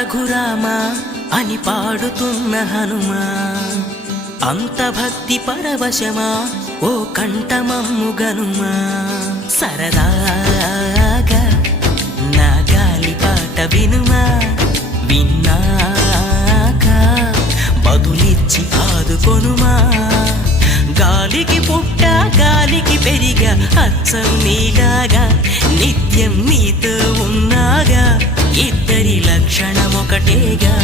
రఘురామా అని పాడుతున్న హనుమా, అంత భక్తి పరవశమా ఓ కంఠమమ్ము గనుమా. సరదాగా నా గాలి పాట వినుమా, విన్నాక బదులిచ్చి ఆదుకొనుమా. గాలికి పుట్ట గాలికి పెరిగా అచ్చం నీలాగా, నిత్యం నీతో ఉన్నాగా, ఇద్దరి లక్షణం ఒకటేగా.